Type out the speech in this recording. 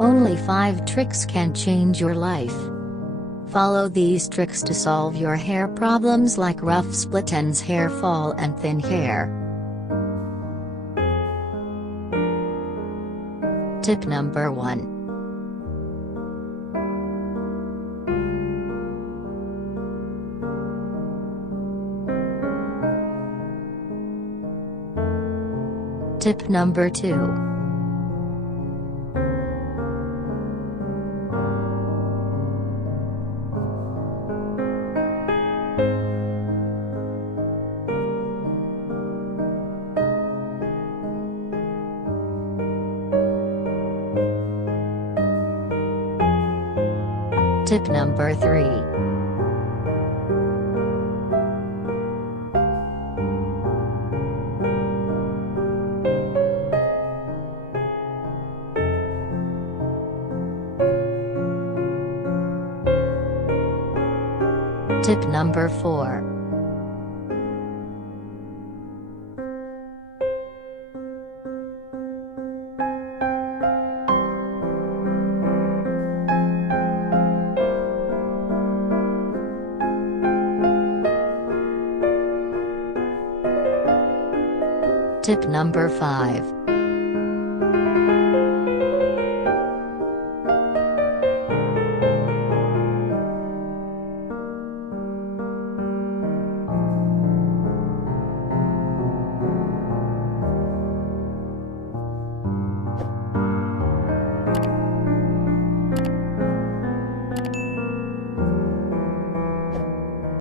Only 5 tricks can change your life. Follow these tricks to solve your hair problems like rough split ends, hair fall and thin hair. Tip number 1. Tip number 2. Tip number 3. Tip number 4. Tip number 5.